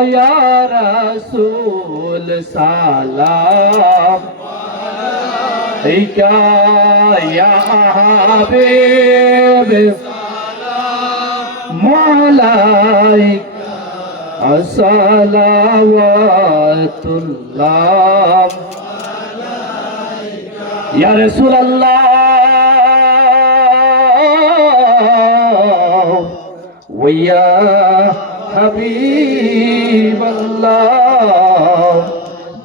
يا رسول سلام عليك يا حبيب سلام عليك صلوات الله يا رسول الله ويا হাবিবাল্লাহ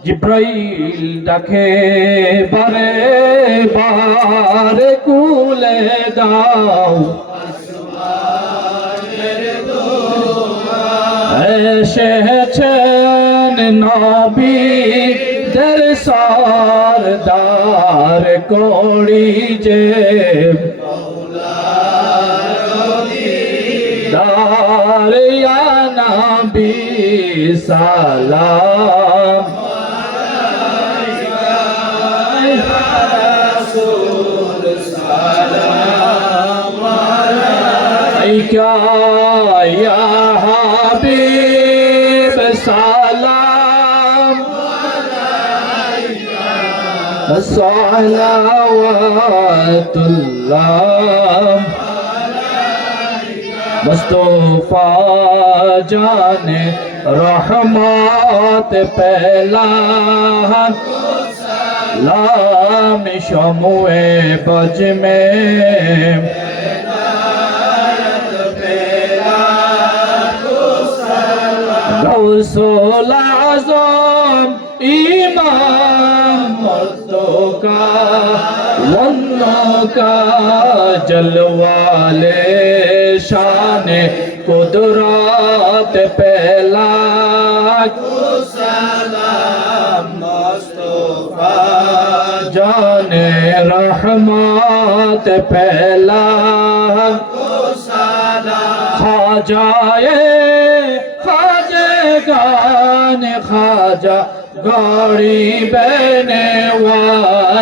জিব্রাইল ডাকে বারে বারে কুলে দাও। এসেছেন নবী দের সারদার কড়ি যে দার نبي سلام۔ يا حبيب سلام۔ عليك صلوات الله মুস্তফা জানে রহমত পেলান লাম সমুয়ে বজমে রসুল আজম ইমাম মর্তকা मर्दों का वन्नों का जलवाले शान कुदरत पहला जाने रहमत पहला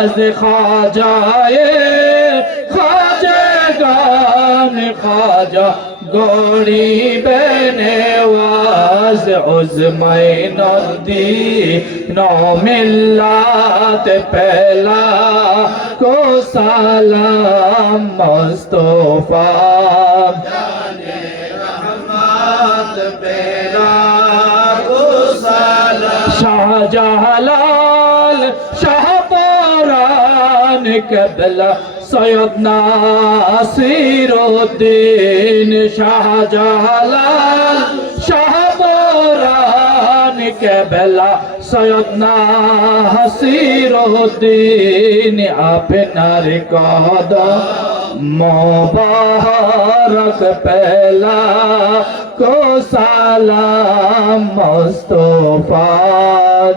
খাজায়ে খাজে গান খাজা গরিবেনে ওয়াজ খাজায়ে খাজে গান খাজা গরিবেনে ওয়াজ উজমাই নদী নমিল্লাত পেলা কো সালাম মুস্তফা। শাহজালাল কেবলা সৈয়দ নাসিরুদ্দিন শাহজালাল শাহবরান কেবলা সৈয়দ নাসিরুদ্দিন আপনার কদ মোবারক পেলা কো সালাম মুস্তফা।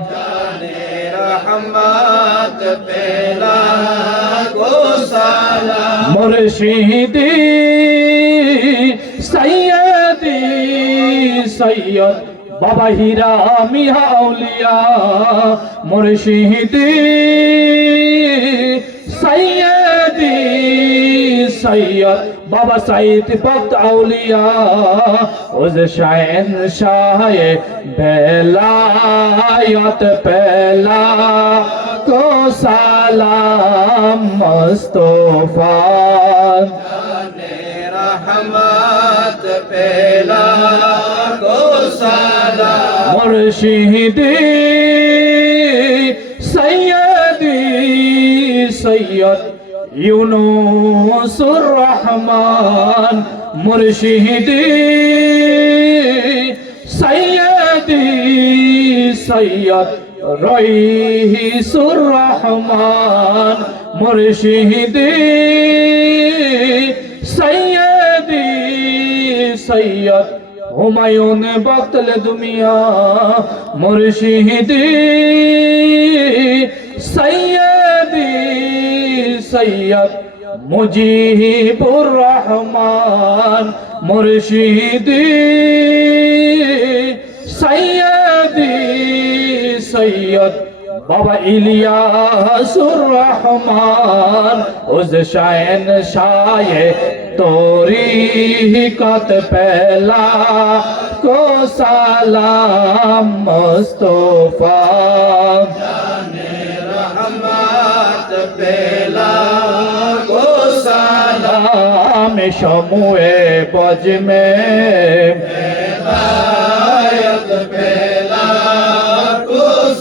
জানে রহমত পে মুর্শিদি সৈয়দি সৈয়দ বাবা হীরা মিহাউলিয়া মুর্শিদি সৈয়দি সৈয়দ বাবা সাইদ ভক্ত আউলিয়া ওজ শায়ন শাহে বেলায়ত পেলা। লাখো সালাম মোস্তফা রহমত পেলা কো সালাম মুর্শিদি সৈয়দি সৈয়দ ইউনুসুর রহমান, মুর্শিদি সৈয়দি সৈয়দ রহিসুর রহমান মুর্শিদি সৈয়দি সৈয়দ হুমায়ুন বতল দুনিয়া মুর্শিদি সৈয়দি সৈয়দ মুজিবুর রহমান মুর্শিদি সৈয়দ یا بابا ایلیا سر از شاین شایه توری کات پہلا کو سلام مستوفان جان رحمت پہلا کو سلام شمعے بج میں ہدایت پہ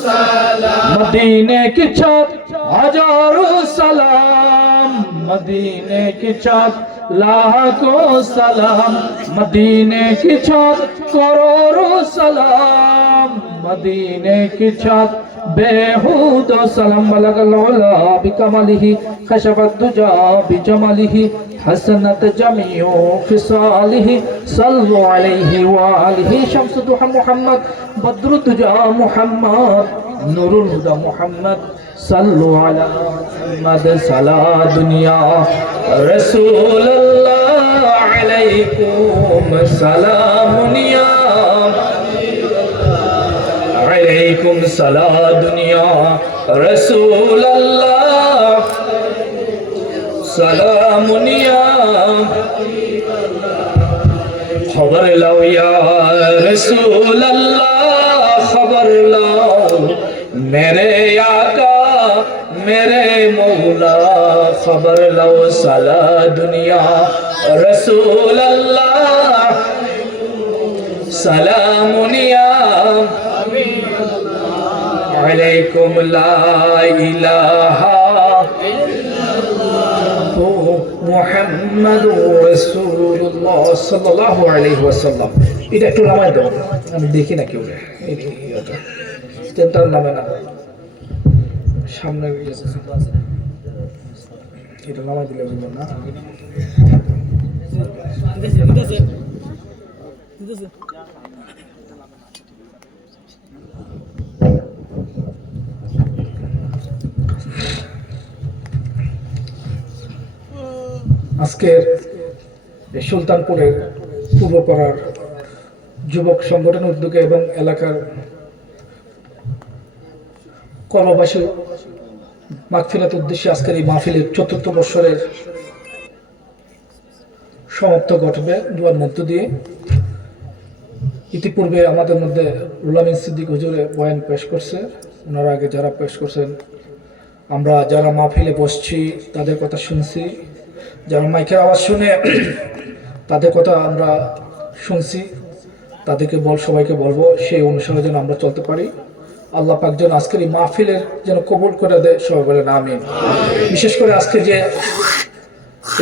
मदीने की छत, हज़ारों सलाम। मदीने की छत, लाखों सलाम। मदीने की छत, करोड़ों सलाम। मदीने की छत, बेहूद सलाम। बलगलोला बिकमलिही खशबत दुजा बिजमलिही हसनत जमियो फिसालिही सल्लु अलैहि शम्स दुहा मुहम्मद। বদরুদ্দা মুহাম্মদ নুরুদ্দা মুহাম্মদ সাল্লু আলা মুহাম্মদ, সালা দুনিয়া রাসূলুল্লাহ আলাইকুম সালামুন ইয়া আলাইকুম সালা দুনিয়া রাসূলুল্লাহ। সালামুন ইয়া খবর লাও ইয়া রাসূলুল্লাহ। خبر لو سلا دنيا رسول الله سلام يا عليكم لا إله محمد رسول الله صلى الله عليه وسلم إذا كنت لما يدعو أنا ديكي ناكي وغير إذا كنت لما يدعو شامنا ويجزا سبحانه এটা নামায় দিলে বুঝবেন না। আজকের সুলতানপুরের পূর্বপাড়ার যুবক সংগঠন উদ্যোগে এবং এলাকার কর্মবাসী মাগফিরাত উদ্দেশ্যে আজকের এই মাহফিলের চতুর্থ বৎসরের সমাপ্ত ঘটবে দুয়ার মধ্য দিয়ে। ইতিপূর্বে আমাদের মধ্যে রুলামিন সিদ্দিক হুজুরে বয়ান পেশ করছে। ওনার আগে যারা পেশ করছেন, আমরা যারা মাহফিলে বসছি, তাদের কথা শুনছি। যারা মাইকের আওয়াজ শুনে, তাদের কথা আমরা শুনছি। তাদেরকে বল, সবাইকে বলব, সেই অনুসারে যেন আমরা চলতে পারি। আল্লাহ পাক যেন আজকের এই মাহফিলের যেন কবুল করে দেয়। সবাই বলে আমিন। বিশেষ করে আজকে যে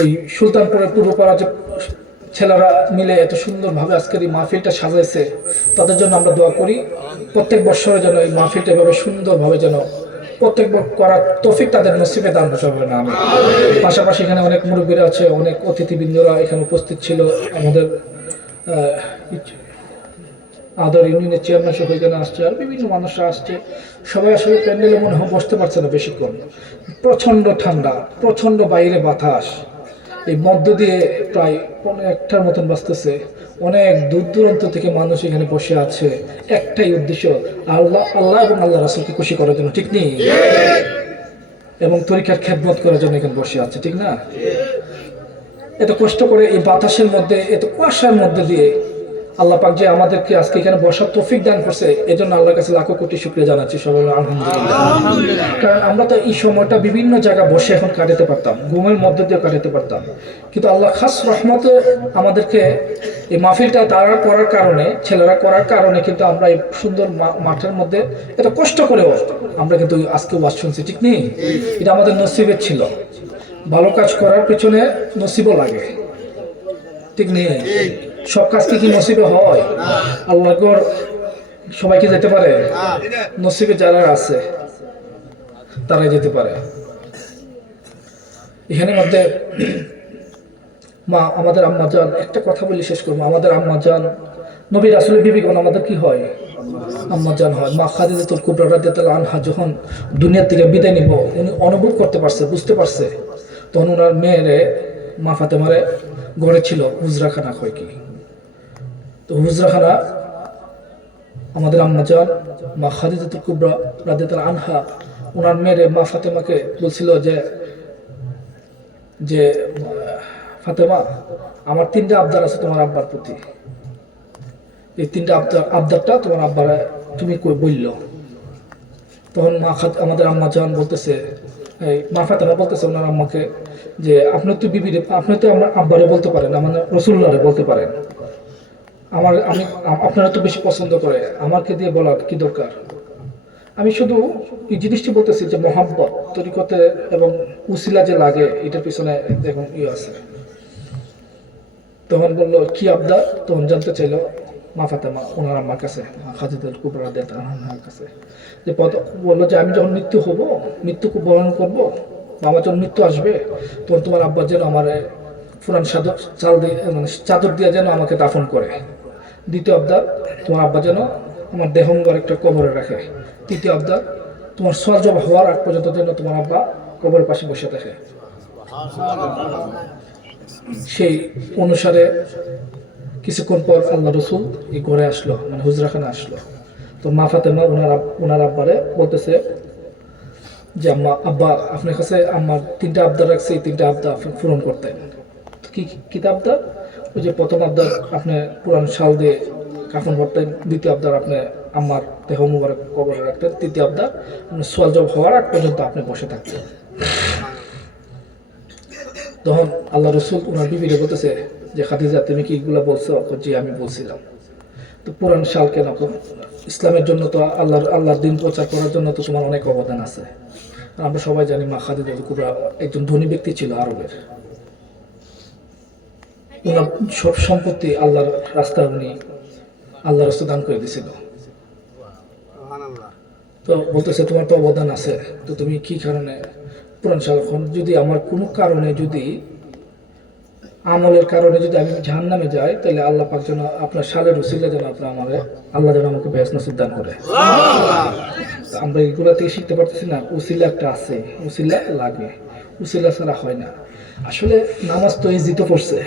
এই সুলতানপুরের পূর্বপাড়া যে ছেলেরা মিলে এত সুন্দরভাবে আজকের এই মাহফিলটা সাজাইছে, তাদের জন্য আমরা দোয়া করি। প্রত্যেক বছরে যেন এই মাহফিলটা এভাবে সুন্দরভাবে যেন প্রত্যেক করার তফিক তাদের নসিবে দান হবে না আমি পাশাপাশি এখানে অনেক মুরব্বীরা আছে, অনেক অতিথিবৃন্দরা এখানে উপস্থিত ছিল। আমাদের আদর ইউনিয়নের চেয়ারম্যান সহ এখানে আসছে, আর বিভিন্ন মানুষরা আসছে। সবাই আসলে প্যান্ডেলে মনে হয় বসতে পারছে না বেশিক্ষণ। প্রচণ্ড ঠান্ডা, প্রচণ্ড বাইরে বাতাস। এই মধ্য দিয়ে প্রায় পনেরো একটার মতন বাঁচতেছে অনেক দূর দূরান্ত থেকে মানুষ এখানে বসে আছে। একটাই উদ্দেশ্য, আল্লাহ আল্লাহ এবং আল্লাহ রাসুলকে খুশি করার জন্য, ঠিক নেই? এবং তরিকার খেদমত করার জন্য এখানে বসে আছে, ঠিক না? এত কষ্ট করে এই বাতাসের মধ্যে, এত কুয়াশার মধ্যে দিয়ে আল্লাহ পাক যে আমাদেরকে আজকে এখানে বসার তৌফিক দান করছে এজন্য আল্লাহর কাছে লাখো কোটি শুক্রিয়া জানাচ্ছি সবাই আলহামদুলিল্লাহ। কারণ আমরা তো এই সময়টা বিভিন্ন জায়গায় বসে এখন কাটাতে পারতাম ঘুমের মধ্যে দিয়ে কাটাতে পারতাম। কিন্তু আল্লাহ খাস রহমতে আমাদেরকে এই মাহফিলটা তারা করার কারণে ছেলেরা করার কারণে কিন্তু আমরা এই সুন্দর মাঠের মধ্যে এত কষ্ট করেও আমরা কিন্তু আজকে ওয়াজ শুনছি ঠিক নেই? এটা আমাদের নসিবের ছিল। ভালো কাজ করার পেছনে নসিবও লাগে ঠিক নেই? সব কাজ কি নসিবে হয়? আল্লাহ গর সবাইকে যেতে পারে? নসিবে যারা আছে, তারাই যেতে পারে। এখানে মধ্যে মা, আমাদের আম্মা যান একটা কথা বলি শেষ করব। আমাদের আম্মা যান নবীর আসলে বিবেকন আমাদের কি হয়? আম্মা জান হয়। মা খাদিজাতুল কুবরা রাদিয়াল্লাহু আনহা যখন দুনিয়ার থেকে বিদায় নিব, উনি অনুভব করতে পারছে, বুঝতে পারছে। তখন ওনার মেয়েরে, মা ফাতেমারে গড়ে ছিল হুজরাখানা হয় কি? তো হুজরাখানা আমাদের আম্মা জান, মা খাদিজাতুল কুবরা রাদিয়াল্লাহু আনহা ওনার মেয়েরে মা ফাতেমাকে বলছিল যে যে, ফাতেমা, আমার তিনটা আবদার আছে তোমার আব্বার প্রতি। এই তিনটা আবদার, আবদারটা তোমার আব্বারা, তুমি বলল। তখন মা খাত আমাদের আম্মা জান বলতেছে, এই মা ফাতেমা বলতেছে ওনার আম্মাকে যে, আপনি তো বিবিরে, আপনি তো আমার আব্বারে বলতে পারেন আমার রসুল্লারে বলতে পারেন। আমার, আমি, আপনারা তো বেশি পছন্দ করে, আমাকে দিয়ে বলার কি দরকার? আমি শুধু এই জিনিসটি বলতেছি যে মহাব্বত করতে এবং উসিলা যে লাগে, এটার পিছনে দেখুন ইয়ে আছে। তখন বলল, কি আবদার? তখন জানতে চাইলো মা ফাতেমা, ওনার আমার কাছে খাদিদুল কুবরা দেতা আনহার কাছে। যে পদ, বলল যে, আমি যখন মৃত্যু হব, মৃত্যু বরণ করব আমার যখন মৃত্যু আসবে, তখন তোমার আব্বা যেন আমার পুরান সাদর, চাল দিয়ে মানে চাদর দিয়ে যেন আমাকে দাফন করে। দ্বিতীয় আবদার, তোমার আব্বা যেন আমার দেহ একটা কবরে রাখে। তৃতীয় আবদার, তোমার সরজব হওয়ার আগ পর্যন্ত যেন তোমার আব্বা কবরের পাশে বসে থাকে। সেই অনুসারে কিছুক্ষণ পর আল্লাহ রসুল এই ঘরে আসলো মানে হুজরাখানে আসলো। তো মা ফাতেমা ওনার ওনার আব্বারে বলতেছে যে, আম্মা, আব্বা, আপনার কাছে আমার তিনটা আবদার রাখছে, এই তিনটা আবদার পূরণ করতেন। কি কি আবদার? ওই যে প্রথম আবদার আপনি পুরান শাল দিয়ে কাফন ভরতেন দ্বিতীয় আবদার আপনি আমার দেহ মুবারক কবরে রাখতেন, তৃতীয় আবদার আপনি সোয়াল জব হওয়ার আগ পর্যন্ত আপনি বসে থাকতেন। তখন আল্লাহ রসুল ওনার বিবিরে বলতেছে যে, খাদিজা, তুমি কি এগুলো বলছো? জি, আমি বলছিলাম। তো পুরান সাল কেন? ইসলামের জন্য তো আল্লাহর আল্লাহর দিন প্রচার করার জন্য তো তোমার অনেক অবদান আছে। আমরা সবাই জানি মা খাদিজা একজন ধনী ব্যক্তি ছিল আরবের। ওনার সব সম্পত্তি আল্লাহর রাস্তায় উনি আল্লাহ রাস্তা দান করে দিছিল। তো বলতেছে তোমার তো অবদান আছে। তো তুমি কি কারণে? পুরান সাল এখন যদি আমার কোনো কারণে যদি আমলের কারণে যদি আমি জাহান নামে যাই তাহলে আল্লাহ পাক যেন আপনার সালের উসিলা যেন আপনার আমার আল্লাহ যেন আমাকে বেশ নসিব দান করে। আমরা এগুলা থেকে শিখতে পারতেছি না উসিলা একটা আছে উসিলা লাগে। উসিলা ছাড়া হয় না। আসলে নামাজ তো এই জিতে পড়ছে।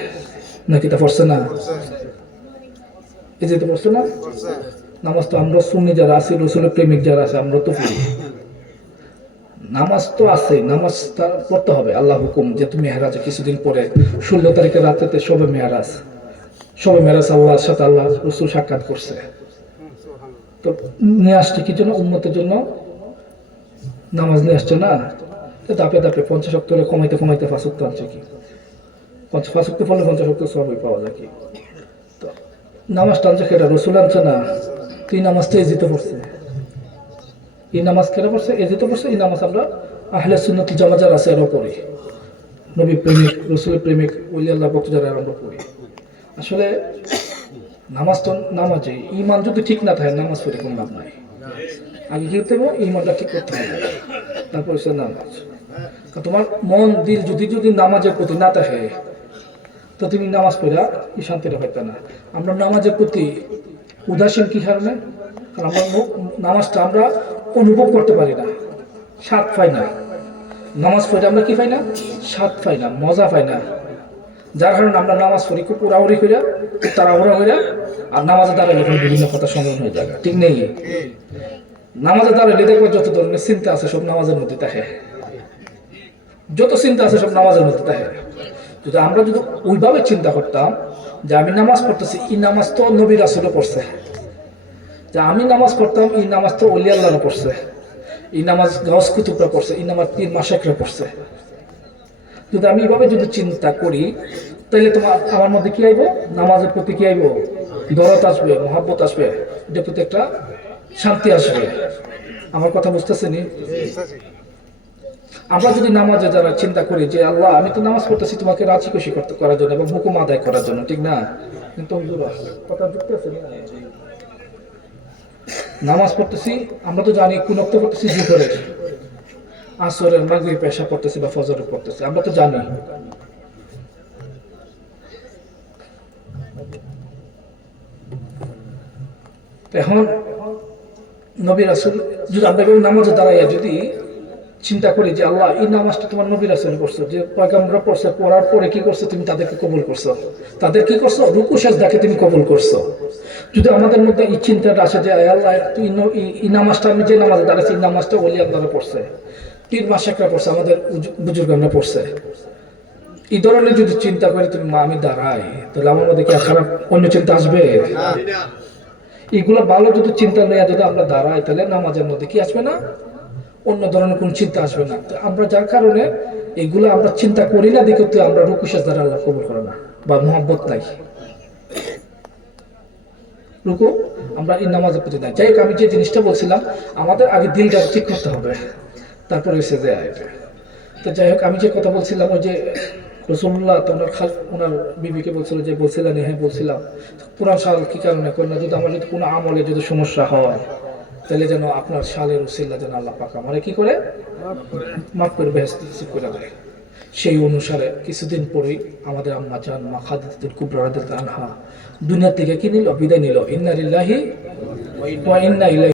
নাকি তা পড়ছে না? এই জিতে পড়ছে না? নামাজ তো আমরা সুন্নি যারা আছি, রসুলের প্রেমিক যারা আছে, আমরা তো পড়ি। নামাজ তো আছে, নামাজ তার পড়তে হবে, আল্লাহ হুকুম যে তুমি মেহরাজে কিছুদিন পরে ষোলো তারিখের রাত্রেতে সবে মেহরাজ সবে মেহরাজ আল্লাহর সাথে আল্লাহ রসুল সাক্ষাৎ করছে। তো নিয়ে আসছে কি জন্য? উন্নতের জন্য নামাজ নিয়ে আসছে না? তো দাপে দাপে পঞ্চাশ অক্টরে কমাইতে কমাইতে ফাঁসক্ত আনছে কি? পঞ্চাশ অক্ট সবই পাওয়া যায় কি? তো নামাজটা আনছে কেটা রসুল আনছে না? তুই নামাজটা এই পড়ছে। এই নামাজ কেন পড়ছে? এই যেতে পড়ছে। এই নামাজ আমরা আহলে আছে এরাও পড়ি। নবী প্রেমিক, রসুলের প্রেমিক, ওলি আল্লাহ যারা আমরা পড়ি। আসলে নামাজ তো নামাজে ইমান যদি ঠিক না থাকে, নামাজ পড়ে কোনো লাভ নাই। আগে কি করতে হবে ইমানটা ঠিক করতে হবে। তারপর হচ্ছে নামাজ। তোমার মন, দিল যদি যদি নামাজের প্রতি না থাকে তো তুমি নামাজ পড়া, এই শান্তিটা পাইতে না। আমরা নামাজের প্রতি উদাসীন কি কারণে? কারণ আমরা নামাজটা আমরা অনুভব করতে পারি না। স্বাদ পাই না। নামাজ পড়ে আমরা কি পাই না? স্বাদ পাই না, মজা পাই না। যার কারণে আমরা নামাজ পড়ি খুব উড়াউড়ি খুব তাড়াহুড়া কইরা, আর নামাজে দাঁড়ালে এখন বিভিন্ন কথা সংগ্রহ হয়ে যায়। ঠিক নেই। নামাজে দাঁড়ালে দেখব যত ধরনের চিন্তা আছে সব নামাজের মধ্যে থাকে। যত চিন্তা আছে সব নামাজের মধ্যে থাকে। যদি আমরা যদি ওইভাবে চিন্তা করতাম যে আমি নামাজ পড়তেছি, এই নামাজ তো নবীর আসলে পড়ছে। যে আমি নামাজ পড়তাম, এই নামাজ তো অলি পড়ছে। এই নামাজ গাউস কুতুবরা পড়ছে, এই নামাজ পীর মাসাকরা পড়ছে। যদি আমি এইভাবে যদি চিন্তা করি তাহলে তোমার, আমার মধ্যে কি আইব? নামাজের প্রতি কি আইব? দরদ আসবে, মহাব্বত আসবে, এটার প্রতি একটা শান্তি আসবে। আমার কথা বুঝতেছে বুঝতেছেনি আমরা যদি নামাজে যারা চিন্তা করি যে, আল্লাহ, আমি তো নামাজ পড়তেছি তোমাকে রাজি খুশি করার জন্য এবং হুকুম আদায় করার জন্য, ঠিক না? কিন্তু নামাজ পড়তেছি, আমরা তো জানি কোন অক্ত পড়তেছি জুহরের, আসরের মাগরিব পেশা পড়তেছি বা ফজরের পড়তেছি, আমরা তো জানি। এখন নবী রাসুল, যদি আমরা নামাজে দাঁড়াইয়া যদি চিন্তা করি যে আল্লাহ এই নামাজটা তোমার নবী রাসুল করছ। যে পয়গামরা পড়ছে পড়ার পরে কি করছ তুমি তাদেরকে কবুল করছ? তাদের কি করছ? রুকু সাজদাকে তুমি কবুল করছ। যদি আমাদের মধ্যে এই চিন্তাটা আসে যে আল্লাহ এই- নামাজটা আমি যে নামাজে দাঁড়াচ্ছি এই নামাজটা ওলি আল্লাহরা পড়ছে। পীর মাসাকরা পড়ছে আমাদের বুজুর্গরা পড়ছে। এই ধরনের যদি চিন্তা করে তুমি মা আমি দাঁড়াই তাহলে আমার মধ্যে কি খারাপ অন্য চিন্তা আসবে? এগুলো ভালো যদি চিন্তা নেওয়া যদি আমরা দাঁড়াই তাহলে নামাজের মধ্যে কি আসবে না? অন্য ধরনের কোন চিন্তা আসবে না। তো আমরা যার কারণে এগুলো আমরা চিন্তা করি না, দেখে তো আমরা রুকুশের দ্বারা আল্লাহ কবুল করে না, বা মোহাম্মত নাই। রুকু, আমরা এই নামাজের প্রতি নাই। যাই হোক, আমি যে জিনিসটা বলছিলাম, আমাদের আগে দিলটা ঠিক করতে হবে, তারপরে এসে এটা। তো যাই হোক, আমি যে কথা বলছিলাম, ওই যে রসুল্লাহ তো ওনার খাল ওনার বিবিকে বলছিল যে বলছিলেন হ্যাঁ বলছিলাম। পুরান সাল কি কারণে করেন না? যদি আমার যদি কোনো আমলে যদি সমস্যা হয় তাহলে যেন আপনার সালের উসিল্লা যেন আল্লাহ পাক আমারে কি করে? মাফ করে। বেহস্ত করে দেয়। সেই অনুসারে কিছুদিন পরেই আমাদের আম্মা জান মা খাদিদের কুবরা রাদিয়াল্লাহু আনহা দুনিয়া থেকে কি নিল? বিদায় নিল। ইন্নারিল্লাহি ওয়া ইন্না ইলাইহি